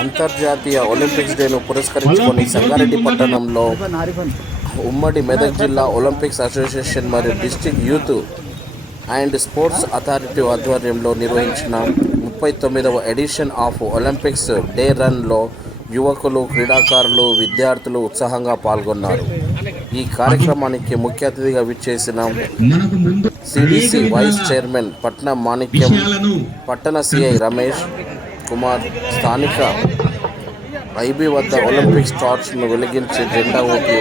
అంతర్జాతీయ ఒలింపిక్స్ డేను పురస్కరించుకొని సంగారెడ్డి పట్టణంలో ఉమ్మడి మెదక్ జిల్లా ఒలింపిక్స్ అసోసియేషన్ మరియు district youth and sports authority ఆధ్వర్యంలో నిర్వహించిన ముప్పై తొమ్మిదవ ఎడిషన్ ఆఫ్ ఒలింపిక్స్ డే రన్లో యువకులు క్రీడాకారులు విద్యార్థులు ఉత్సాహంగా పాల్గొన్నారు. ఈ కార్యక్రమానికి ముఖ్య అతిథిగా విచ్చేసిన సిడిసి వైస్ చైర్మన్ పట్నం మాణిక్యం పట్టణ సిఐ రమేష్ కుమార్ స్థానిక ఐబీ వద్ద ఒలింపిక్స్ టార్చ్ను వెలిగించి జెండా ఊపి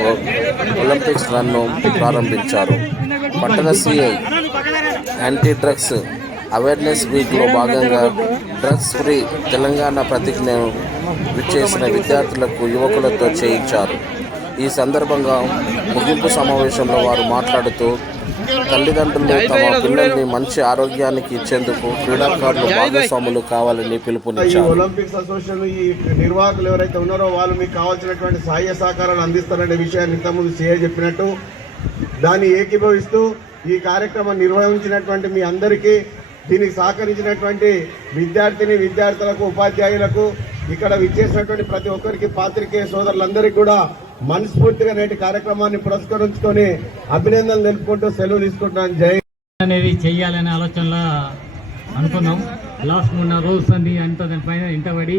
ఒలింపిక్స్ రన్ను ప్రారంభించారు. పట్టణ సిఐ యాంటీ డ్రగ్స్ అవేర్నెస్ వీక్లో భాగంగా డ్రగ్స్ ఫ్రీ తెలంగాణ ప్రతిజ్ఞను విచ్చేసిన విద్యార్థులకు యువకులతో చేయించారు. ఈ సందర్భంగా ముగింపు సమావేశంలో వారు మాట్లాడుతూ తల్లిదండ్రులు తమ పిల్లల్ని మంచి ఆరోగ్యానికి ఇచ్చేందుకు క్రీడాకారులు భాగస్వాములు కావాలని ఈ పిలుపునిచ్చారు ఒలింపిక్స్ అసోసియేషన్ ఈ నిర్వాహకులు ఎవరైతే ఉన్నారో వాళ్ళు మీకు కావాల్సినటువంటి సహాయ సహకారాలు అందిస్తారనే విషయాన్ని ఇంతకుముందు సీఏ చెప్పినట్టు దాన్ని ఏకీభవిస్తూ ఈ కార్యక్రమం నిర్వహించినటువంటి మీ అందరికీ దీనికి సహకరించినటువంటి విద్యార్థిని విద్యార్థులకు ఉపాధ్యాయులకు ఇక్కడ విచ్చేసినటువంటి ప్రతి ఒక్కరికి పాత్రికేయ సోదరులందరికీ కూడా మనస్ఫూర్తిగా నేటి కార్యక్రమాన్ని పురస్కరించుకొని అభినందనలు తెలుపుకుంటూ సెలవు తీసుకుంటున్నాను. జై అనేది చెయ్యాలనే ఆలోచనలో అనుకున్నాం. లాస్ట్ మొన్న రోజు సంది అంత దానిపైన ఇంటబడి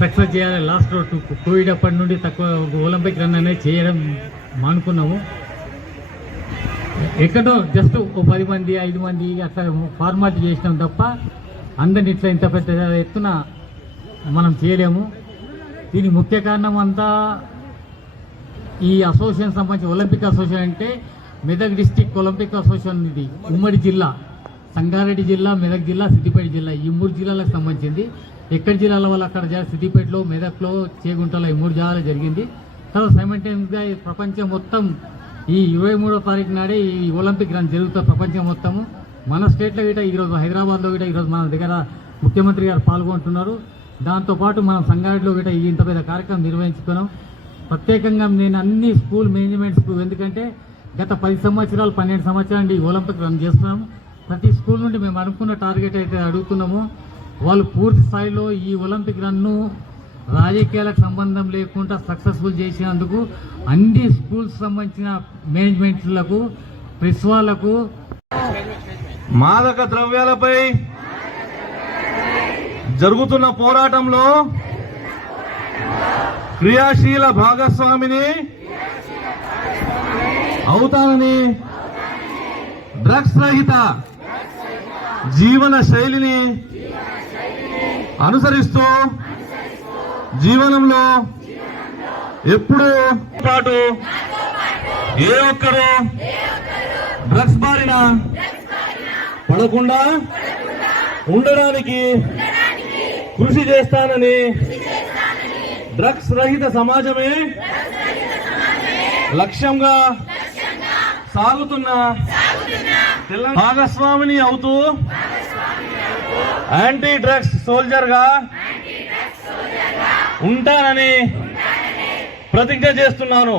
సక్సెస్ చేయాలి. లాస్ట్ టూ కోవిడ్ అప్పటి నుండి తక్కువ ఒలింపిక్ రన్ అనేది చేయడం మానుకున్నాము ఎక్కడో జస్ట్ ఓ పది మంది ఐదు మంది అట్లా ఫార్మాలిటీ చేసినాం తప్ప అందరిని ఇట్లా ఇంత పెద్ద ఎత్తున మనం చేయలేము. దీనికి ముఖ్య కారణం అంతా ఈ అసోసియేషన్ సంబంధించి ఒలింపిక్ అసోసియేషన్ అంటే మెదక్ డిస్టిక్ ఒలింపిక్ అసోసియేషన్ ఇది. ఉమ్మడి జిల్లా సంగారెడ్డి జిల్లా మెదక్ జిల్లా సిద్దిపేట జిల్లా. ఈ మూడు జిల్లాలకు సంబంధించింది. ఎక్కడి జిల్లాల వల్ల అక్కడ సిద్దిపేటలో మెదక్లో చేగుంటలో ఈ మూడు జిల్లాలో జరిగింది. తర్వాత సైమల్టేనియస్గా ఈ ప్రపంచం మొత్తం ఈ ఇరవై మూడో తారీఖు నాడే ఈ ఒలింపిక్ రన్ జరుగుతుంది ప్రపంచం మొత్తము. మన స్టేట్లో గిట ఈరోజు హైదరాబాద్లో గిట ఈరోజు మన దగ్గర ముఖ్యమంత్రి గారు పాల్గొంటున్నారు. దాంతోపాటు మనం సంగారెడ్డిలో గిట ఈ ఇంత పెద్ద కార్యక్రమం నిర్వహించుకున్నాం. ప్రత్యేకంగా నేను అన్ని స్కూల్ మేనేజ్మెంట్ స్కూల్ ఎందుకంటే గత పది సంవత్సరాలు పన్నెండు సంవత్సరాలు నుండి ఈ ఒలింపిక్ రన్ చేస్తున్నాము ప్రతి స్కూల్ నుండి మేము అనుకున్న టార్గెట్ అయితే అడుగుతున్నాము. వాళ్ళు పూర్తి స్థాయిలో ఈ ఒలింపిక్ రన్ను రాజకీయాలకు సంబంధం లేకుండా సక్సెస్ఫుల్ చేసినందుకు అన్ని స్కూల్స్ సంబంధించిన మేనేజ్మెంట్లకు ప్రెస్ మాదక ద్రవ్యాలపై జరుగుతున్న పోరాటంలో క్రియాశీల భాగస్వామిని అవుతానని డ్రగ్స్ రహిత జీవన శైలిని అనుసరిస్తూ జీవనంలో ఎప్పుడు పాటు ఏ ఒక్కరు డ్రగ్స్ బారిన పడకుండా ఉండడానికి కృషి చేస్తానని డ్రగ్స్ రహిత సమాజమే లక్ష్యంగా సాగుతున్న భాగస్వామిని అవుతూ యాంటీ డ్రగ్స్ సోల్జర్గా ఉంటానని ప్రతిజ్ఞ చేస్తున్నాను.